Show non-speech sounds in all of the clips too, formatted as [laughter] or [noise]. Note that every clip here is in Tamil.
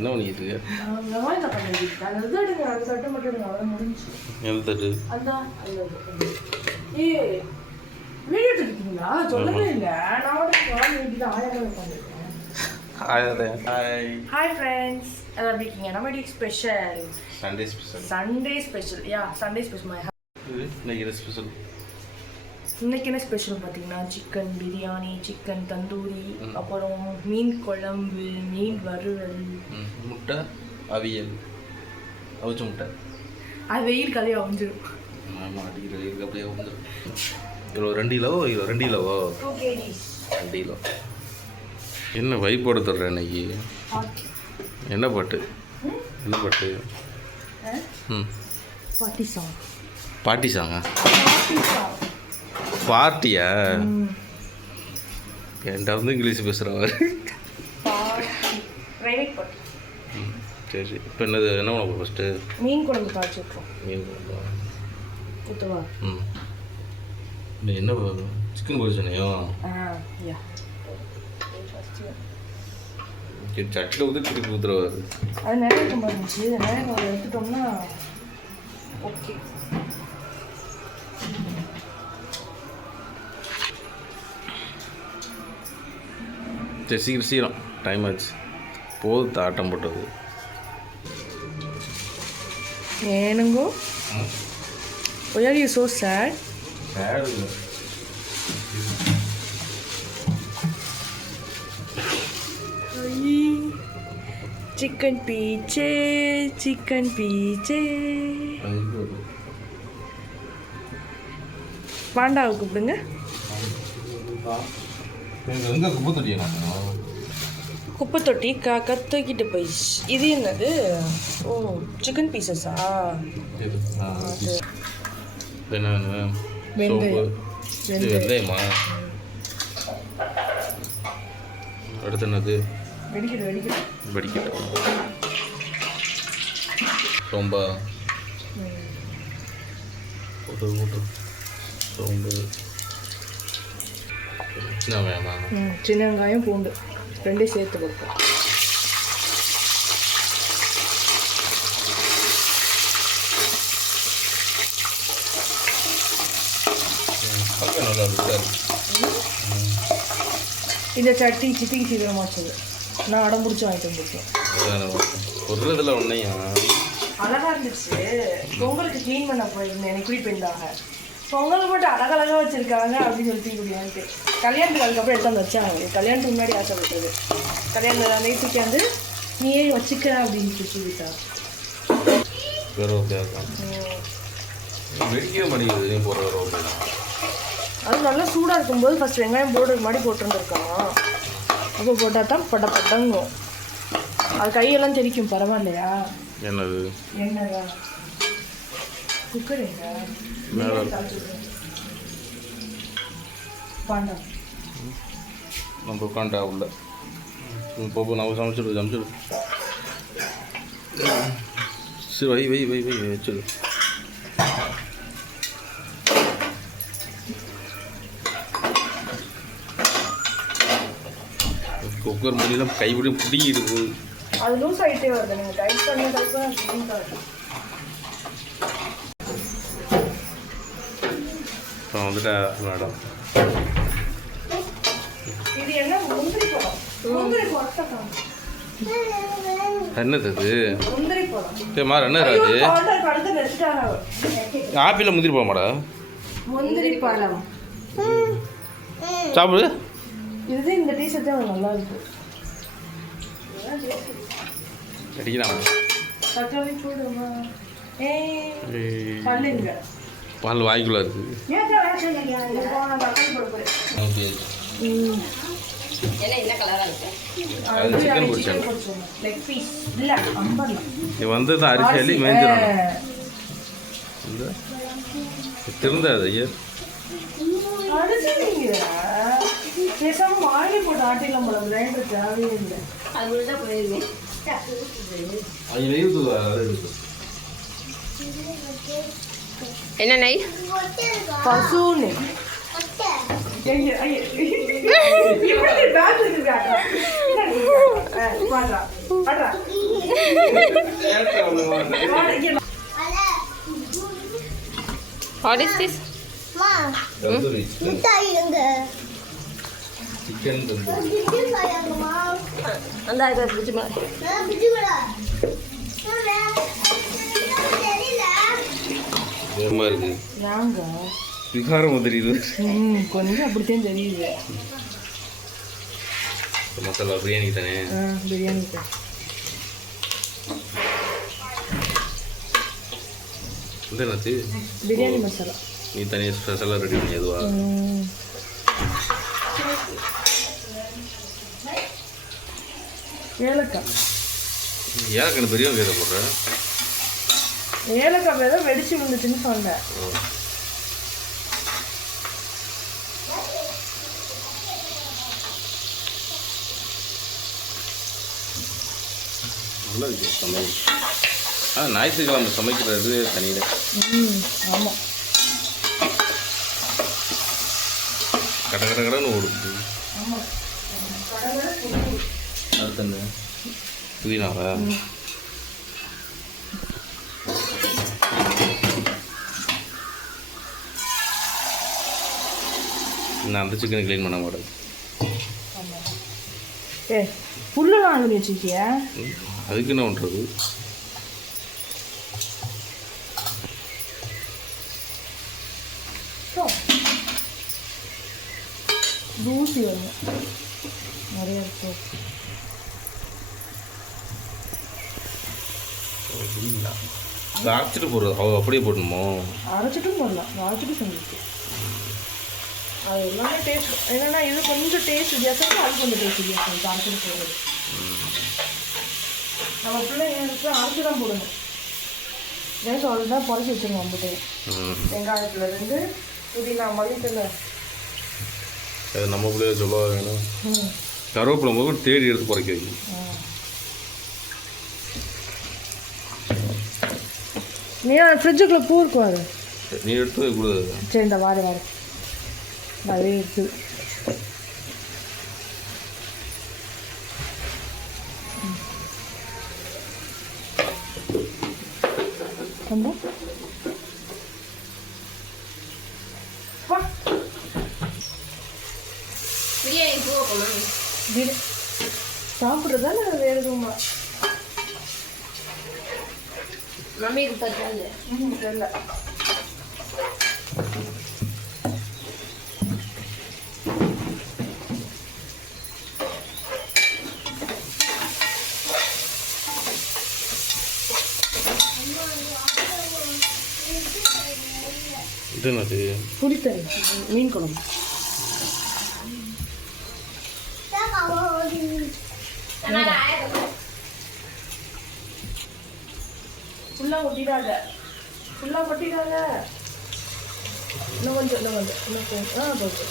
என்ன பண்ணிட்டு ஹாய் ஹாய் ஃப்ரெண்ட்ஸ் எல்லாம் எப்படி இருக்கீங்க? நம்ம special Sunday special Sunday special யா சண்டே ஸ்பெஷல் இன்னைக்கு ஸ்பெஷல் இன்னைக்கு என்ன ஸ்பெஷல் பார்த்தீங்கன்னா சிக்கன் பிரியாணி சிக்கன் தந்தூரி அப்புறம் மீன் குழம்பு மீன் வறுவல். முட்டை அவியல். அவிச்ச முட்டை. அது வெயில் கலையை அமைஞ்சிடும் ஆமாம் அடிக்கிற வெயிலுக்கு அப்படியே வந்துடும் இவ்வளோ ரெண்டு கிலோவோ இவ்வளோ ரெண்டு கிலோவோ ரெண்டு கிலோ. என்ன வைப்போட தர்ற இன்னைக்கு? என்ன பாட்டு? என்ன பாட்டு? ம். பாட்டி சாங் பாட்டி சாங்கா பாட்டி சாங் பார்ட்டியா என்கிட்ட வந்து இங்கிலீஷ் பேசுகிறவர் ம் சரி இப்போ என்னது என்ன உனக்கு ஃபஸ்ட்டு மீன் குழம்பு காய்ச்சிருக்கோம் மீன் குழம்பா? ஊற்றுவா ம். இல்லை என்ன சிக்கன் பொரிச்சனையோ ஆ யா. சரி சட்டில் ஊற்றி திருப்பி ஊற்றுறவாரு அது நிறைய குழம்பு குழம்பு எடுத்துட்டோம்னா ஓகே. சரி சீக்கிரம் சீக்கிரம். டைம் ஆச்சு போது தாட்டம் போட்டது. ஏனுங்கோ? Are you so sad chicken பீச்சே chicken பீச்சே. பாண்டாவை கூப்பிடுங்க எங்கே குப்பை தொட்டியா குப்பை தொட்டி கா கத்தூக்கிட்டு போயிடுச்சு இது என்னது? ஓ சிக்கன் பீசஸா வெந்தயம். அடுத்து என்னது? வெடிக்கிட்டு வெடிக்கிட்டு வெடிக்கட்டும். ரொம்ப போட்டு போட்டு சோம்பு. சின்ன வேணா ம் சின்ன வெங்காயம் பூண்டு ரெண்டையும் சேர்த்து இருக்காது இந்த சட்டி சித்திக்கு சீக்கிரமாக வச்சது நான் அடம் பிடிச்சி வாங்கிட்டு வந்துருக்கேன் ஒரு இதில் ஒன்றையா அழகா இருந்துச்சு பொங்கலுக்கு க்ளீன் பண்ண போயிருந்தேன் எனக்கு இப்படி பெண்டாக பொங்கல் மட்டும் அழகழகா வச்சிருக்காங்க அப்படின்னு சொல்லி முடியாது கல்யாணத்துக்கு அதுக்கப்புறம் எடுத்து வந்து வச்சாங்க. கல்யாணத்துக்கு முன்னாடி ஆசைப்பட்டது கல்யாணம் நேற்றுக்கு வந்து நீ ஏன் வச்சுக்க அப்படின்னு சொல்லி விட்டா வேறு ஓகே வெடிக்கவே மாட்டேங்குது நீ போடுற ரோடு அது நல்லா சூடாக இருக்கும்போது ஃபஸ்ட் வெங்காயம் போடுறதுக்கு முன்னாடி போட்டுருந்துருக்கான். அப்போ போட்டால் தான் பட்ட பட்டங்கும் அது கையெல்லாம் தெரிக்கும் பரவாயில்லையா? என்னது? என்னடா? குக்கர் எங்க? நம்ம உட்காண்டா உள்ள. போப்போ நம்ம சமைச்சிடு சமைச்சிடு. சரி வை வை வை வை வச்சிடு. குக்கர் முடியெல்லாம் கைப்பிடி பிடிக்கிட்டு போகுது அது லூஸ் ஆகிட்டே வருது. நீங்கள் டைட் பண்ண டைப் பண்ண வந்துட்டா மேடம் இது என்ன? முந்திரி பழம் முந்திரி பழம் என்னது அது? முந்திரி பழம் சரி மாறு என்ன நெச்சிட்டாங்க. ஆப்பிளில் முந்திரி போமாடா முந்திரி பழம் சாப்பிடு. இது இந்த டீஷர்ட் தான் நல்லா இருக்கு. அடிக்கலாம் தக்காளி போடுமா ஏய் ஏய், பண்ணுங்க பால் வாய்க்குள்ள இருக்குது நீ வந்து தான் அரிசி அள்ளி திருந்தாது ஐயா. இருக்கு என்ன நெய்? பசு நெய். வா. [laughs] What is this? தந்தூரி முட்டாய் எங்க சிக்கன் தந்தூரி பிஜி பாயாங்கம்மா அந்த இதை பிடிச்சி நான் பிஜி கூட தெரியல வேகமாக இருக்கு நாங்க விகாரம் தெரியுது கொஞ்சம் அப்படித்தான் தெரியுது. மசாலா பிரியாணி தானே? ஆ பிரியாணி இந்த என்னாச்சு பிரியாணி மசாலா. நீ தனியாக ஸ்பெஷலாக ரெடி பண்ணி எதுவா? ம். ஏலக்காய். ஏன் பெரிய வேலை போடுற? ஏலக்காய் வேற வெடிச்சு விழுந்துச்சுன்னு சொன்னேன். நல்லா இருக்கு சமையல். ஆ ஞாயிற்றுக்கிழமை சமைக்கிறது தனியில். ம் ஆமாம் கட கட கடன்னு ஓடுது அது தண்ணு. புதினாவா? நான் அந்த சிக்கனை க்ளீன் பண்ண மாட்டேன். ஏ புல்லெல்லாம் வாங்கி வச்சிருக்கியா அதுக்கு என்ன பண்ணுறது. தூசி வரும் நிறைய இருக்கு. அரைச்சிட்டு போடுறது அவ அப்படியே போடணுமோ? அரைச்சிட்டும் போடலாம். அரைச்சிட்டு செஞ்சுருக்கு அது எல்லாமே டேஸ்ட் என்னன்னா இது கொஞ்சம் டேஸ்ட் வித்தியாசம் அது கொஞ்சம் டேஸ்ட் வித்தியாசம் அரைச்சிட்டு போடுறது. நம்ம பிள்ளைங்களுக்கு அரைச்சி தான் போடணும் ஏன் சொல்லுறதா புடச்சி வச்சிருவோம் அம்பிட்டு ம். வெங்காயத்துல இருந்து புதினா மல்லித்தலை அது நம்ம பிள்ளைய சொல்ல வேணும் கருவேப்பிலை முதல் தேடி எடுத்து புறைக்க வைக்கணும் நீ ஃப்ரிட்ஜுக்குள்ளே பூ இருக்கும் அது நீ எடுத்து கொடு சரி இந்த வாரம் வாரம் அதே இருக்கு கொஞ்சம் வா. பிரியாணி பூவை போகணும் பிரி சாப்பிட்றதா இல்லை வேறு எதுவுமா? மம்மிக்கு பத்தாது ம் இது என்னது புளித்தறி மீன் குழம்பு ஃபுல்லாக கொட்டிடாத ஃபுல்லாக கொட்டிடாத இன்னும் கொஞ்சம் இன்னும் கொஞ்சம் இன்னும் கொஞ்சம் ஆ போச்சு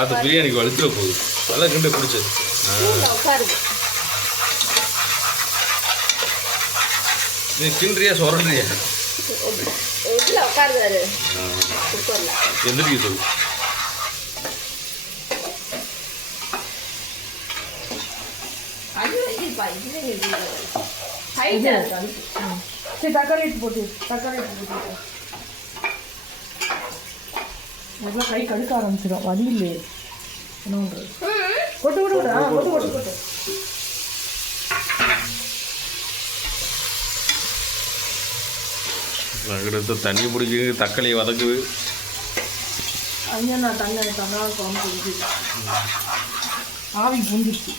அது பிரியாணிக்கு வலிச்சிட போகுது. நல்லா கிண்ட பிடிச்சது நீ கிண்டுறியா சொரண்டியா எந்திரிக்க சொல்லு. சரி தக்காளி எடுத்து போட்டு தக்காளி எடுத்து போட்டு. அதெல்லாம் கை கடுக்க ஆரம்பிச்சிடும். வலி இல்லையே என்ன பண்ணுறது கொட்டு கொட்டு கொட்டு. கொட்டு கொட்டு கொட்டு எடுத்து தண்ணி பிடிச்சி தக்காளியை வதக்குது ஐயா நான் தண்ணி தண்ணா குழம்பு ஆவி பூந்துச்சு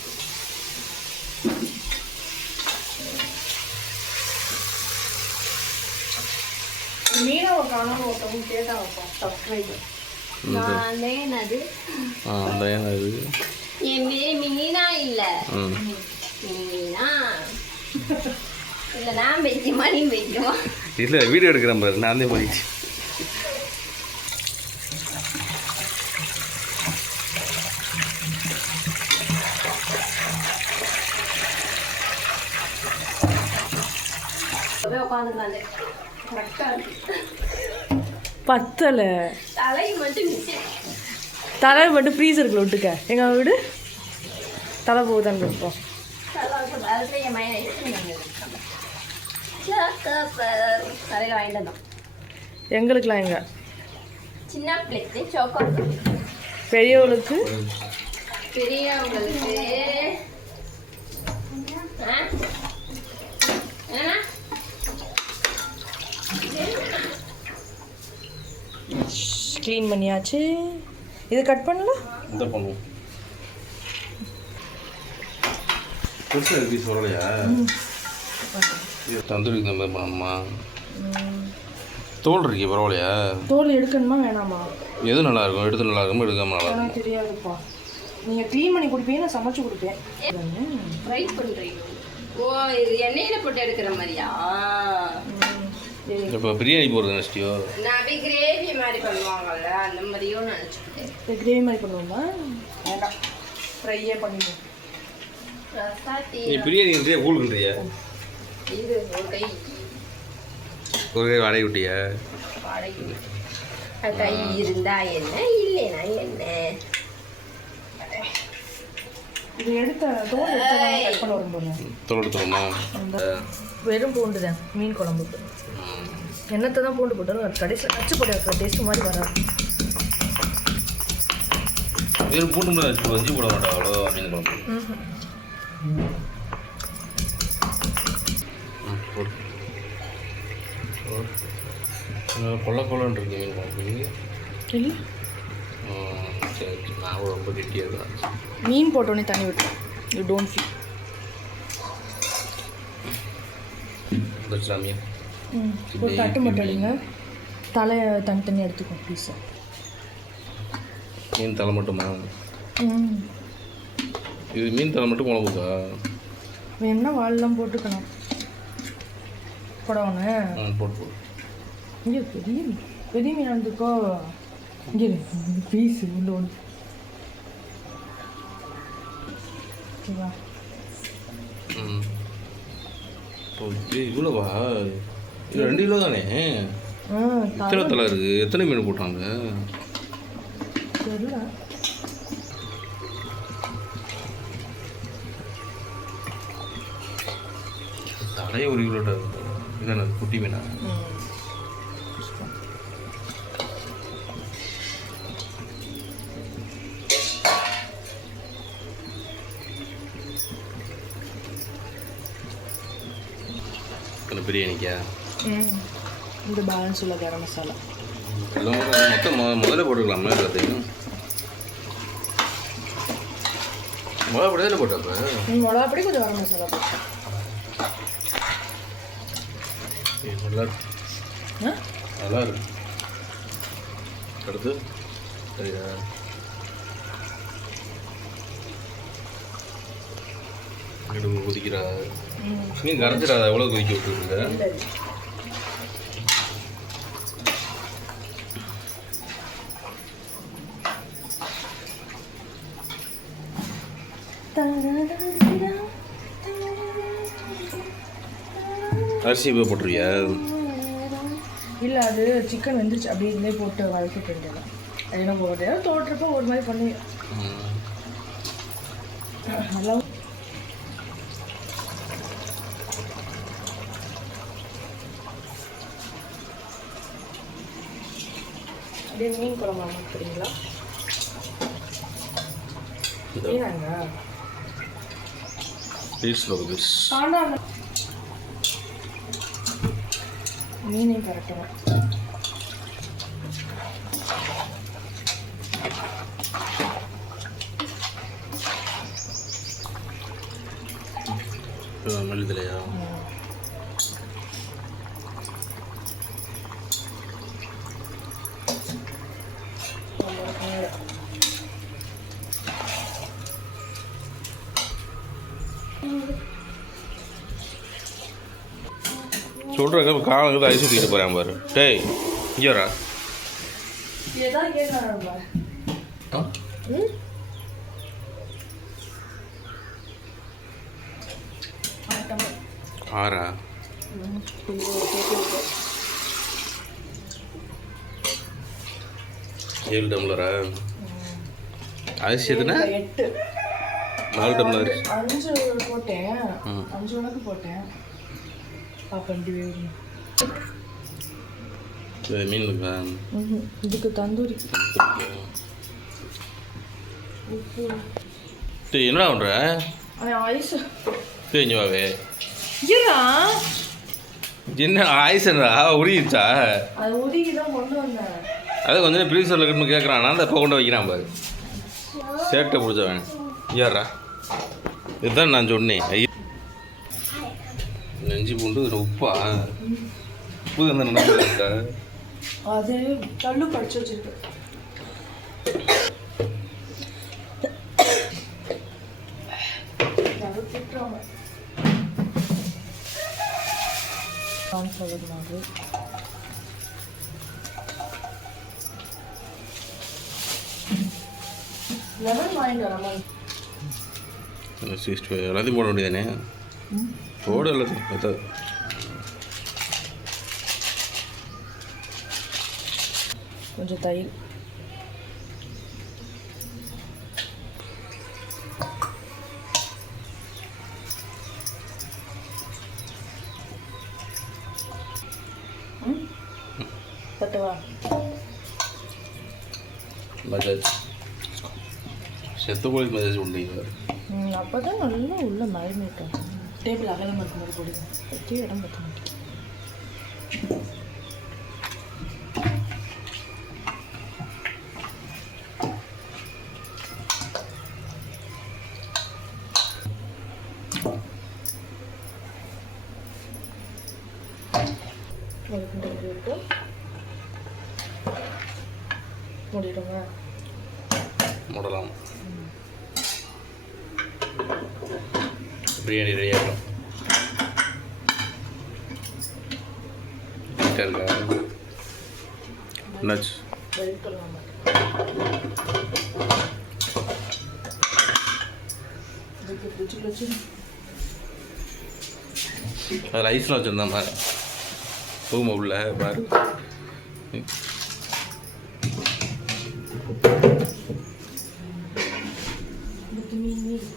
மீனாவை காணாம ஒருத்தவங்க கேட்டாங்கப்பா சப்ஸ்கிரைபர் அந்த ஏன் அது? என் பேர் மீனா இல்லை. மீனா. இல்லை நான் வைக்குமா நீ வைக்குமா இல்லை வீடியோ எடுக்கிறேன் பாரு நான் தான் போயிடுச்சு போய் உட்காந்துக்கலாங்க கரெக்டாக இருக்கு. பத்தலை. தலை மட்டும் தலை மட்டும் ஃப்ரீசருக்குள்ள விட்டுக்க எங்கள் வீடு? தலை போகுதான் கொடுப்போம் எங்களுக்குலாம் எங்க சின்ன பிள்ளைக்கு சோக்கோ பெரியவளுக்கு? பெரியவங்களுக்கு ஆ? என்னண்ணா? க்ளீன் பண்ணியாச்சு. இது கட் பண்ணல? இந்த பண்ணுவோம் பெருசாக பீஸ் வரலையா? இது தந்தூரி இந்த மாதிரி பண்ணணுமா? தோல் இருக்கே பரவாயில்லையா? தோல் எடுக்கணுமா வேணாமா? எது நல்லா இருக்கும் எடுத்து நல்லா இருக்குமா எடுக்காம நல்லா இருக்கும் தெரியாதுப்பா. நீங்கள் க்ளீன் பண்ணி கொடுப்பீங்க நான் சமைச்சு கொடுப்பேன். ஃப்ரை பண்ணுறீங்க ஓ இது எண்ணெயில் போட்டு எடுக்கிற மாதிரியா? இப்போ பிரியாணி போடுறது நெக்ஸ்டியோ நான் அப்படியே கிரேவி மாதிரி பண்ணுவாங்கல்ல அந்த மாதிரியும் நினச்சிக்கிட்டேன். கிரேவி மாதிரி பண்ணுவோமா? வேண்டாம். ஃப்ரையே பண்ணிடுவோம். நீ பிரியாணின்றியா கூழுக்குன்றியா இது ஒரு கை. ஒரு கை வாடகை விட்டியா வாடகை கை இருந்தா என்ன இல்லைனா என்ன? இது எடுத்த தோல் எடுத்த கட் பண்ண வரும்போது. தோல் எடுத்துருமா அந்த வெறும் பூண்டு தான் மீன் குழம்புக்கு. எண்ணத்தை தான் பூண்டு போட்டாலும் கடைசியில் நச்சு போட்டு டேஸ்ட் மாதிரி வராது. வெறும் பூண்டு மேலே வச்சு வஞ்சி போட மாட்டா அவ்வளோ மீன் குழம்பு. கொள்ள கொள்ளன்னு இருக்கு மீன் குழம்பு. இல்லை சரி. நான் ரொம்ப கெட்டியாக தான் மீன் போட்டோடனே தண்ணி விட்டு யூ டோன்ட் ஃபீல் மீன் ம் ஒரு தட்டு மட்டும் எடுங்க. தலையை தனித்தனி எடுத்துக்கோ ப்ளீஸ் மீன் தலை மட்டுமா? ம். இது மீன் தலை மட்டும் குழம்புக்கா வேணும்னா வாழெல்லாம் போட்டுக்கலாம். போடவனே ம் போட்டு போடு இங்கே பெரிய. பெரிய மீன் வந்துக்கோ இங்கே பீஸ் உள்ள ஒன்று ஓகேவா ம் இவ்வளோவா? இது ரெண்டு கிலோ தானே? எத்தனை தலை இருக்குது எத்தனை மீன் போட்டாங்க? தலையே ஒரு கிலோ இதான குட்டி மீனா? பிரியாணிக்கா இந்த பேலன்ஸ் உள்ள கரம் மசாலா. மொத்தம் முதல்ல போட்டுக்கலாமா எல்லாத்தையும். முதல்ல போட்டதில் போட்டப்ப ம் மிளகாப்பொடி கொஞ்சம் கரம் மசாலா போட்டேன் நல்லா நல்லா இருக்கு. அடுத்து சரியா? இடுப்பு கொதிக்கிறா ம் நீ கரைச்சிடாத எவ்வளோ கொதிக்க விட்டுருக்க இல்லை அரிசி இப்போ போட்டுருவியா இல்லை அது சிக்கன் வந்துச்சு அப்படியே இதுலேயே போட்டு வதக்கிட்டு இருந்தேன் அது என்ன போகுது? தோட்டுறப்ப ஒரு மாதிரி பண்ணி. நல்லா அப்படியே மீன் குழம்பு அமைக்கிறீங்களா இதோ. மீனாங்க பீஸில் ஒரு பீஸ் சொல்கிறேங்க காலங்கிறது ஐஸ் ஊற்றிட்டு போகிறேன் பாரு. டேய் இங்கே வரா ஆறா? ஏழு டம்ளரா? அரிசி எதுனா? நாலு டம்ளர். அஞ்சு போட்டேன். அஞ்சு உனக்கு போட்டேன். பாப்பா ரெண்டு வேணும் இது மீன் இருக்கா? இதுக்கு தந்தூரி. டேய் என்னடா பண்ணுற ஐஸ் தெரிஞ்சுவாவே இருடா. என்ன ஆயிசன்டா உருகிச்சா அது உருகி தான் கொண்டு வந்தேன். அதை கொஞ்சம் ப்ரீசரில் இருக்குன்னு கேட்குறான் நான் இப்போ கொண்டு வைக்கிறான் பாரு. சேட்டை பிடிச்சவன். யாரா இதுதான் நான் சொன்னேன். ஐயோ நெஞ்சு பூண்டு இதுல உப்பா? உப்பு இருக்கா? அது கல்லு படிச்சு வச்சிருக்கு. அது திட்டுறாங்க. கான்ஃப்ளவர் மாவு லெமன் வாங்கிட்டு ஃபைவ். எல்லாத்தையும் போட வேண்டியதானே போட எல்லாத்தையும் பார்த்தா கொஞ்சம் தயிர்? பத்தவா மஜாஜ் செத்து போய் மஜாஜ் உண்டு அப்போ தான் நல்லா உள்ள மேரினேட் ஆகும் டேபிள் அகலமாக இருக்கும் போது போடுங்க இடம் பற்ற மாட்டேன் மூடிடுங்க. மூடலாம். பிரியாணி ரெடி ஆகிடும் இருக்கா என்னாச்சு வெயிட் பண்ணலாம் இதுக்கு ஃப்ரிட்ஜில் வச்சு அதில் ஐஸ்லாம் வச்சுருந்தான் பாரு போகுமா உள்ள பாரு இதுக்கு மீன் மீன்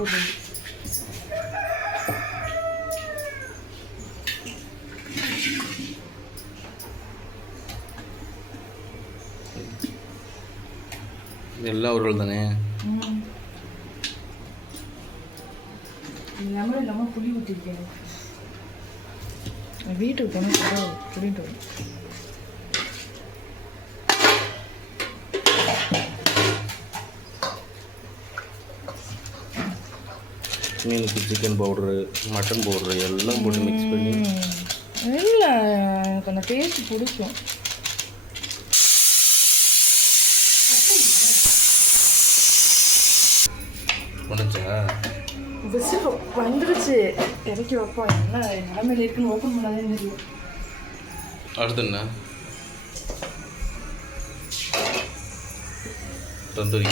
எல்லாம் ஒரு தானே லெமன் இல்லாமல் புளி ஊற்றிருக்கேன் வீட்டுக்கு போனால் சொல்லிட்டு வரும் மீனுக்கு சிக்கன் பவுட்ரு மட்டன் பவுட்ரு எல்லாம் போட்டு மிக்ஸ் பண்ணி. இல்லை எனக்கு அந்த டேஸ்ட் பிடிக்கும். பண்ணுச்சா? விசில் வந்துருச்சு. இறக்கி வைப்போம். என்ன நிலமையில இருக்குன்னு ஓப்பன் பண்ணாதே தெரியும் அடுத்து என்ன? தந்தூரி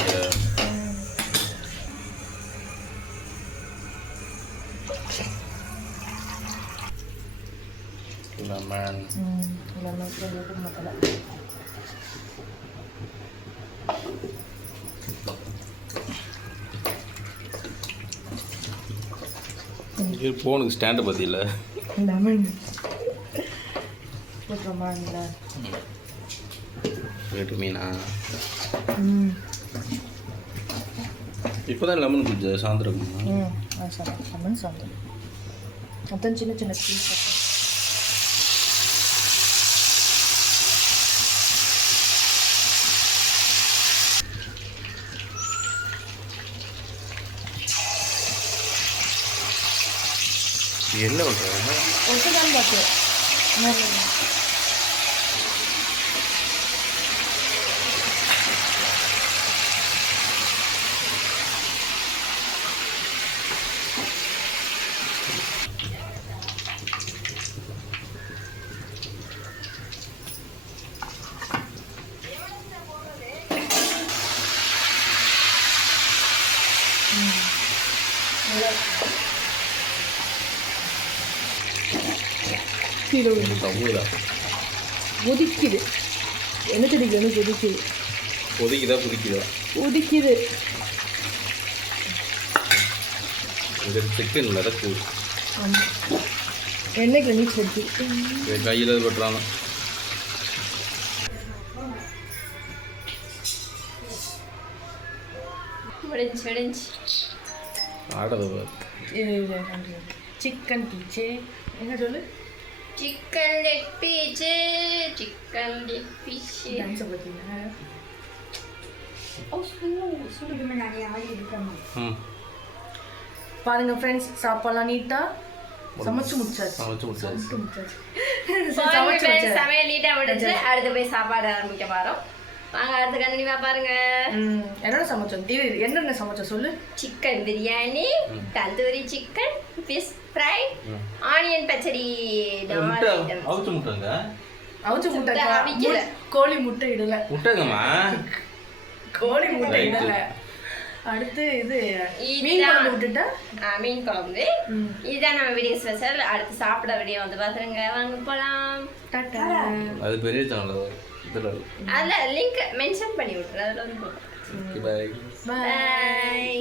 லெமன் ஓப்பன் பண்ணல இது ஃபோனுக்கு ஸ்டாண்டு பற்றியில் ரேட்டு மீனா இப்போ தான் லெமன் குடிச்ச சாயந்தரம். லெமன் சாப்பிட்டேன் மொத்தம் சின்ன சின்ன பீஸ் என்ன பண்ணுறாங்க ஒட்டுதான் பார்த்தேன் தம்முதா ஒதிக்குது. என்ன தெரியும் ஒதிக்குது? ஒதுக்கிதா புதிக்குதா? ஒதிக்குது. இது சிக்கன் ஆமாம் எண்ணெய்க்கு நீச்சு வச்சு கையில் பட்டுறாங்க ஆடுறது சிக்கன் பீச்சே என்ன சொல்லு? Chicken leg piece chicken leg piece டான்ஸை பார்த்தீங்கன்னா ம் பாருங்க ஃப்ரெண்ட்ஸ் சாப்பாடுலாம் நீட்டாக சமைச்சு முடிச்சாச்சு சமைச்சு முடிச்சாச்சு சமைச்சு முடிச்சாச்சு சமையல் நீட்டா முடிச்சு அடுத்து போய் சாப்பாடு ஆரம்பிக்க போறோம் வாங்க அடுத்து கண்டிப்பா பாருங்க. என்னோட சமைச்சோம்? இது என்னென்ன சமைச்சோம் சொல்லு? Chicken biryani tandoori chicken fish fry. Onion பச்சடி முட்டை அவிச்சு முட்டைங்க. அவிச்ச முட்டை கோழி முட்டை இடல. முட்டைங்கம்மா. கோழி முட்டை. இடல. அடுத்து இது இதுதான். மீன் குழம்பு விட்டுட்டா? மீன் குழம்பு. இதுதான் நம்ம வீடியோ ஸ்பெஷல் அடுத்து சாப்பிட வீடியோ வந்து பாத்துருங்க. வாங்க போலாம். அது பெரிய சேனல் இதில் அதில் லிங்க் மென்ஷன் பண்ணி விட்டுரு. அதில் வந்து பாய் பாய்